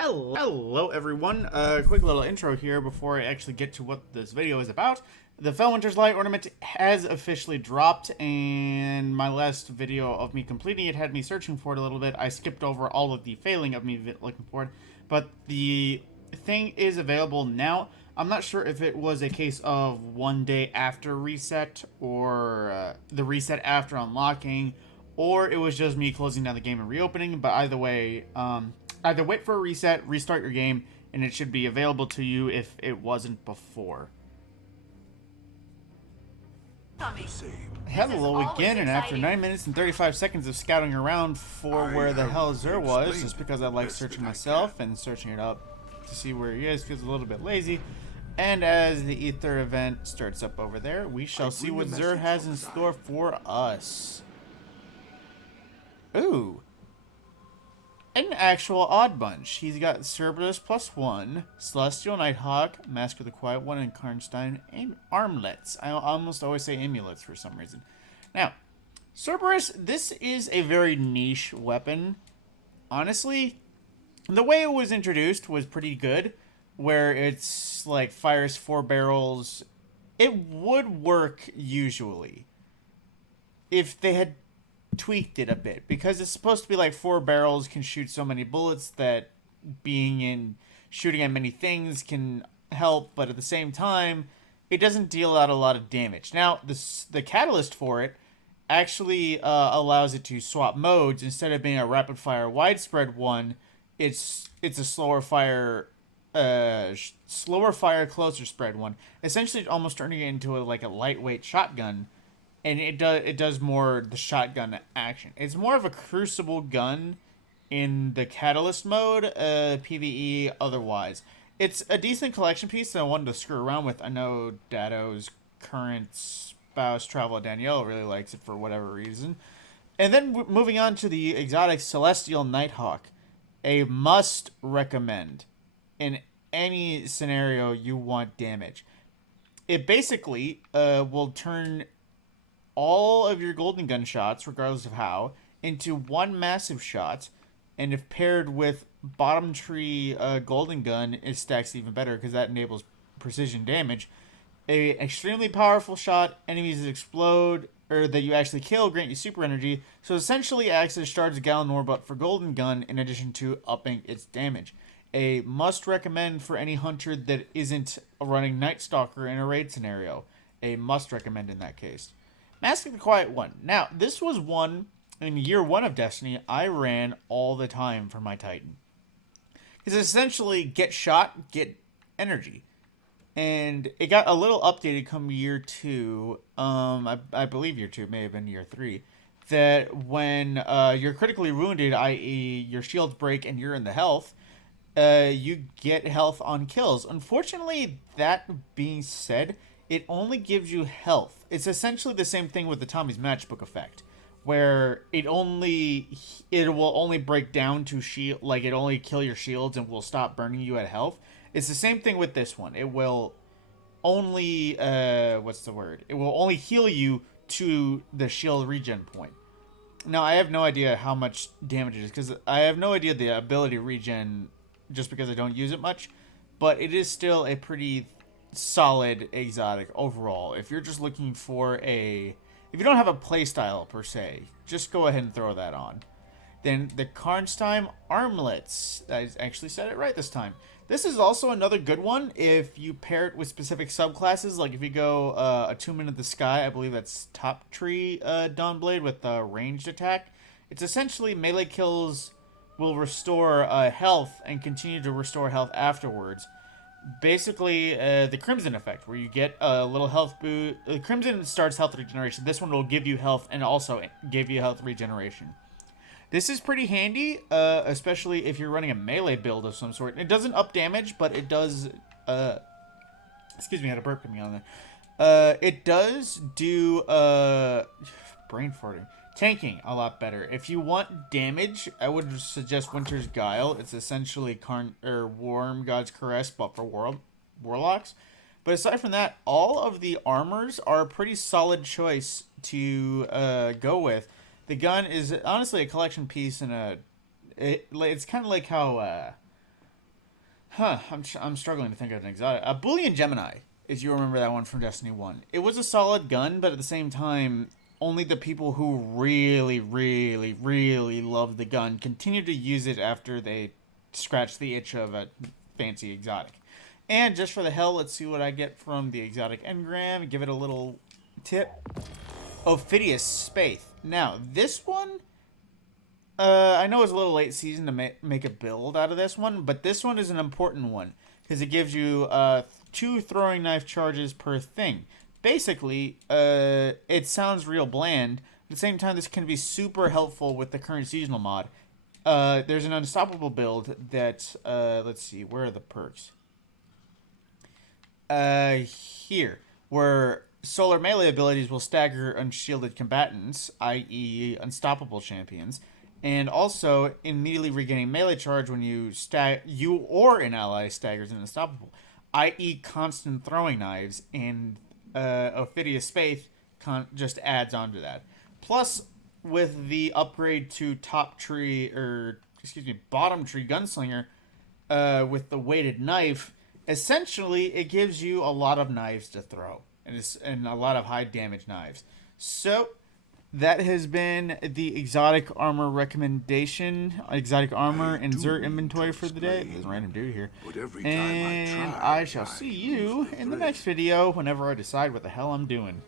Hello everyone, quick little intro here before I actually get to what this video is about. The Felwinter's Light ornament has officially dropped, and my last video of me completing it had me searching for it a little bit. I skipped over all of the failing of me looking for it, but the thing is available now. I'm not sure if it was a case of one day after reset, or the reset after unlocking, or it was just me closing down the game and reopening, but either way, either wait for a reset, restart your game, and it should be available to you if it wasn't before. Hello again, and after 9 minutes and 35 seconds of scouting around for where the hell Zur was, just because I like searching myself and searching it up to see where he is, feels a little bit lazy. And as the Ether event starts up over there, we shall see what Zur has in store for us. Ooh. An actual odd bunch. He's got Cerberus +1, Celestial Nighthawk, Mask of the Quiet One, and KARNSTEIN, and Armlets. I almost always say amulets for some reason. Now, Cerberus, this is a very niche weapon. Honestly, the way it was introduced was pretty good, where it's like fires 4 barrels. It would work usually if they had tweaked it a bit, because it's supposed to be like 4 barrels can shoot so many bullets that being in shooting at many things can help, but at the same time it doesn't deal out a lot of damage. Now the catalyst for it actually allows it to swap modes. Instead of being a rapid fire widespread one, it's a slower fire closer spread one, essentially almost turning it into a lightweight shotgun. And it does more the shotgun action. It's more of a crucible gun in the catalyst mode, PvE otherwise. It's a decent collection piece that I wanted to screw around with. I know Dado's current spouse, Travel Danielle, really likes it for whatever reason. And then moving on to the exotic Celestial Nighthawk. A must recommend in any scenario you want damage. It basically will turn all of your golden gun shots, regardless of how, into one massive shot, and if paired with bottom tree golden gun, it stacks even better because that enables precision damage. A extremely powerful shot, enemies that explode or that you actually kill grant you super energy, so essentially acts as Shard's Gallon Warbot for golden gun in addition to upping its damage. A must recommend for any hunter that isn't running Night Stalker in a raid scenario. A must recommend in that case. Mask of the Quiet One. Now, this was one, in year 1 of Destiny, I ran all the time for my Titan. It's essentially get shot, get energy. And it got a little updated come year 2, I believe year 2, may have been year 3, that when you're critically wounded, i.e. your shields break and you're in the health, you get health on kills. Unfortunately, that being said, it only gives you health. It's essentially the same thing with the Tommy's Matchbook effect, where it will only break down to shield, like it only kill your shields and will stop burning you at health. It's the same thing with this one. It will only It will only heal you to the shield regen point. Now I have no idea how much damage it is, because I have no idea the ability regen, just because I don't use it much, but it is still a pretty solid exotic overall. If you're just looking for if you don't have a playstyle per se, just go ahead and throw that on. Then the KARNSTEIN Armlets. I actually said it right this time. This is also another good one if you pair it with specific subclasses. Like if you go Attunement of the Sky, I believe that's Top Tree Dawnblade with ranged attack. It's essentially melee kills will restore health and continue to restore health afterwards. Basically, the Crimson effect, where you get a little health boost. Crimson starts health regeneration. This one will give you health and also give you health regeneration. This is pretty handy, especially if you're running a melee build of some sort. It doesn't up damage, but it does... excuse me, I had a burp coming on there. It does do... brain farting. Tanking a lot better. If you want damage, I would suggest Winter's Guile. It's essentially Warm God's Caress, but for warlocks. But aside from that, all of the armors are a pretty solid choice to go with. The gun is honestly a collection piece, and it's kind of like how I'm struggling to think of an exotic. A Boolean Gemini, as you remember that one from Destiny 1. It was a solid gun, but at the same time, only the people who really, really, really love the gun continue to use it after they scratch the itch of a fancy exotic. And just for the hell, let's see what I get from the exotic engram. Give it a little tip. OPHIDIA SPATHE. Now, this one, I know it's a little late season to make a build out of this one, but this one is an important one because it gives you 2 throwing knife charges per thing. Basically, it sounds real bland. At the same time, this can be super helpful with the current seasonal mod. There's an unstoppable build that, let's see, where are the perks? Here, where solar melee abilities will stagger unshielded combatants, i.e. unstoppable champions, and also immediately regaining melee charge when you or an ally staggers an unstoppable, i.e. constant throwing knives, and OPHIDIA SPATHE just adds on to that. Plus, with the upgrade to bottom tree gunslinger, with the weighted knife, essentially it gives you a lot of knives to throw, and a lot of high damage knives. So that has been the exotic armor recommendation, exotic armor and Zur Inventory for the day. There's a random dude here. And I shall see you in the next video whenever I decide what the hell I'm doing.